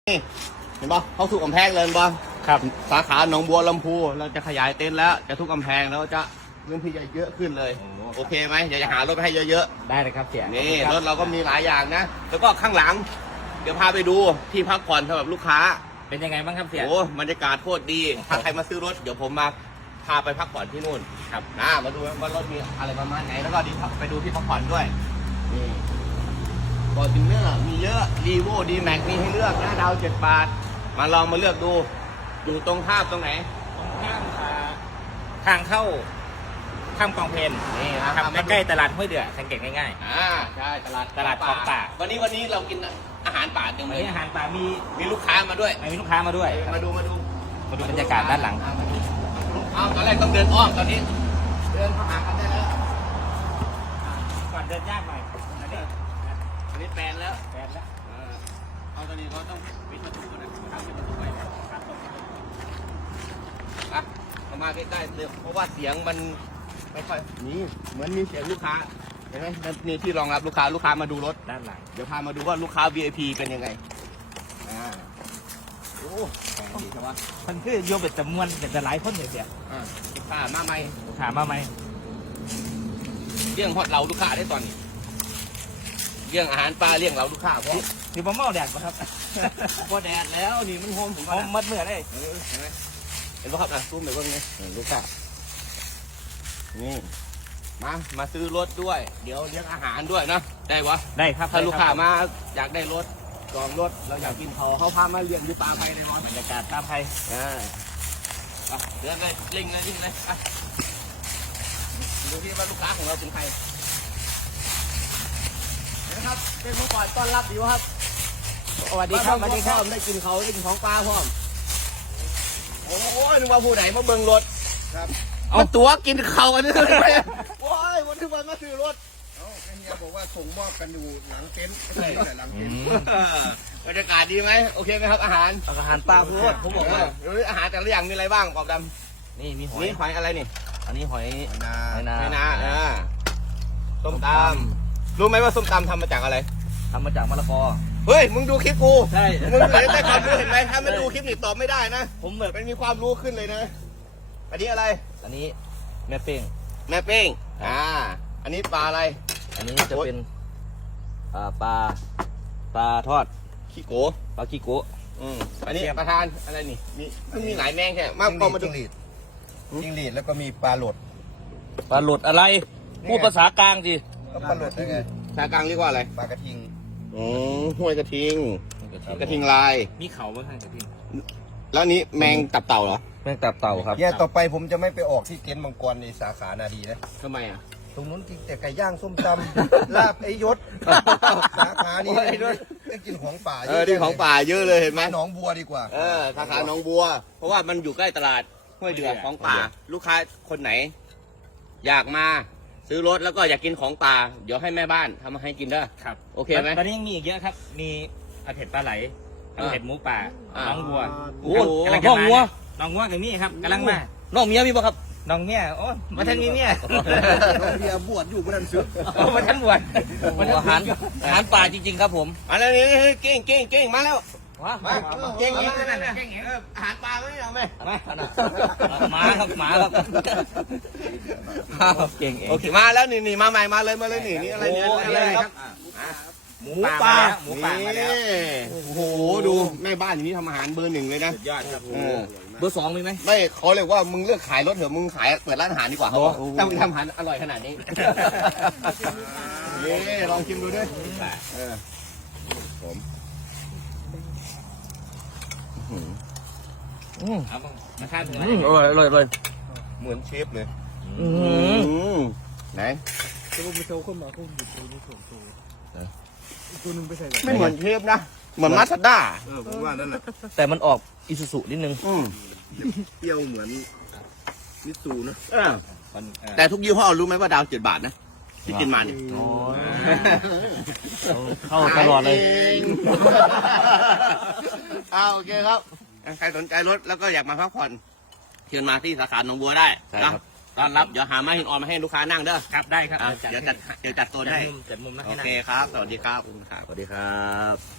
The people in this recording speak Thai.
นี่เห็นปะเขาทุกกำแพงเลยปะครับสาขาหนองบัวลำพูเราจะขยายเต็นท์แล้วจะทุกกำแพงแล้วจะเรื่องที่จะเยอะขึ้นเลยโอเคไหมอยากจะหารถไปให้เยอะๆได้เลยครับเสียนี่รถเราก็มีหลายอย่างนะแล้วก็ข้างหลังเดี๋ยวพาไปดูที่พักผ่อนสำหรับลูกค้าเป็นยังไงบ้างครับเสียโอ้บรรยากาศโคตรดีถ้าใครมาซื้อรถเดี๋ยวผมมาพาไปพักผ่อนที่นู่นครับมาดูว่ารถมีอะไรประมาณไหนแล้วก็ไปดูที่พักผ่อนด้วยนี่ฟอร์จูเนอร์มีเยอะรีโวดีแม็กมีให้เลือกนะดาว7 บาทมาลองมาเลือกดูอยู่ตรงข้ามตรงไหนตรงข้ามทางเข้าข้ามกองเพลนนี่นะครับใกล้ๆตลาดห้วยเดือสังเกตง่ายๆใช่ตลาดของป่าวันนี้เรากินอาหารป่าเต็มเลยอาหารป่ามีลูกค้ามาด้วยมีลูกค้ามาด้วยมาดูบรรยากาศด้านหลังตอนแรกต้องเดินอ้อมตอนนี้เดินเข้าหากันได้แล้วก่อนเดินยากหน่อยอันนี้แปลนแล้วเอาตอนนี้เขาต้องปิดประตูนะทำปิดประตูไปเข้ามาใกล้ๆเลยเพราะว่าเสียงมันไม่ค่อยนี่เหมือนมีเสียงลูกค้าเห็นไหมนี่ที่รองรับลูกค้ามาดูรถด้านหลังเดี๋ยวพามาดูว่าลูกค้า VIP เป็นยังไงโอ้ดีใช่ปะมันคือโยมเป็นจำนวนเป็นหลายคนอย่างเดียวลูกค้ามาไหมเลี้ยงฮอดเราลูกค้าได้ตอนนี้เลี้ยงอาหารปลาเลี้ยงเราลูกค้าเพราะที่ผมเมาแดดป่ะครับพอแดดแล้วนี่มันหอมผมมัดเมื่อได้เห็นป่ะครับซูมไปเบิ่งนี่ลูกค้านี่มาซื้อรถด้วยเดี๋ยวเลี้ยงอาหารด้วยนะได้วะได้ครับถ้าลูกค้ามาอยากได้รถจองรถเราอยากกินเขาพามาเลี้ยงอยู่ป่าไผ่ในบรรยากาศป่าไผ่เดินเลยลิงเลยดูที่ว่าลูกค้าของเราเป็นใครนะครับเป็นผู้ก่อนต้อนรับดีวะครับสวัสดีครับได้กินของปลาพร้อมโอ้ยนึกว่าผู้ไหนมาเบิ่งรถครับเอาตัวกินเขากันนี่เลยโอ้ยวันที่วันมาซื้อรถเฮียบอกว่าส่งมอบกันอยู่หลังเต็นท์หลังเต็นท์บรรยากาศดีไหมโอเคไหมครับอาหารปลาพูดผมบอกว่าอาหารแต่ละอย่างมีอะไรบ้างกรอบดำนี่มีหอยอะไรนี่อันนี้หอยนาส้มตำรู้ไหมว่าส้มตำทำมาจากอะไรทำมาจากมะละกอเฮ้ยมึงดูคลิปกูใช่มึงเลยได้ความรู้เห็นไหมถ้าไม่ดูคลิปนี่ตอบไม่ได้นะผมแบบมันมีความรู้ขึ้นเลยนะอันนี้อะไรอันนี้แม่เป้งอันนี้ปลาอะไรอันนี้จะเป็นปลาทอดปลาขี้โกอันนี้ประธานอะไรนี่มีหลายแมงแค่มากกว่ามาจิ้งหรีดแล้วก็มีปลาหลดอะไรพูดภาษากลางสิปลาหลดได้ไงภาษากลางเรียกว่าอะไรปลากระทิงห้วยกระทิงลายมีเขาบ้างกระทิงแล้วนี้แมงตับเต่าเหรอแมงตับเต่าครับต่อไปผมจะไม่ไปออกที่เต็นท์มังกรในสาขานาดีนะทำไมอ่ะตรงนู้นกินแต่ไก่ย่างส้มตำลาบไอยศสาขานี้ได้กินของป่าที่ของป่าเยอะเลยเห็นไหมหนองบัวดีกว่าสาขาหนองบัวเพราะว่ามันอยู่ใกล้ตลาดห้วยเดือของป่าลูกค้าคนไหนอยากมาซื้อรถแล้วก็อยากกินของป่าเดี๋ยวให้แม่บ้านทำมาให้กินได้ครับโอเคไหมตอนนี้ยังมีอีกเยอะครับมีผัดเผ็ดปลาไหลผัดเผ็ดหมูป่าน้องวัวน้องวัวกับนี่ครับกำลังมาน้องเมียมีป่ะครับน้องเมียโอ้มาทันมีเมียน้องเมียบวชอยู่มาทันซื้อมาทันบวชอาหารป่าจริงๆครับผมมาแล้วนี่เก่งมาแล้วเก่งอาหารปลาไม่เอาไหมหมาครับเก่งเองโอเคมาแล้วนี่มาใหม่มาเลยนี่อะไรเนี่ยอะไรครับหมูป่ามาแล้วโอ้โหดูแม่บ้านอย่างนี้ทำอาหารเบอร์ 1เลยนะยอดครับเบอร์ 2มีไหมไม่เขาเลยว่ามึงเลือกขายรถเถอะมึงขายเปิดร้านอาหารดีกว่าเขาต้องทำอาหารอร่อยขนาดนี้ลองชิมดูด้วยผมมาทานอร่อยเหมือนเชฟเลยไหนจะไปโชว์คนมาคนหยิบตัวนี้ส่งตัวตัวนึงไปใส่ไม่เหมือนเชฟนะเหมือนมาสด้าผมว่านั่นแหละแต่มันออกอิซูซุนิดนึงเปรี้ยวเหมือนมิสูนะแต่ทุกยี่ห้อรู้ไหมว่าดาว7 บาทนะที่กินมาเนี่ยเข้าตลอดเลยโอเคครับใครสนใจรถแล้วก็อยากมาพักผ่อนเชิญมาที่สาขาหนองบัวได้ครับต้อนรับเดี๋ยวหาไม้หินอ่อนมาให้ลูกค้านั่งเด้อครับได้ครับเดี๋ยวจัดโซนให้จัดมุมนะโอเคครับสวัสดีครับสวัสดีครับ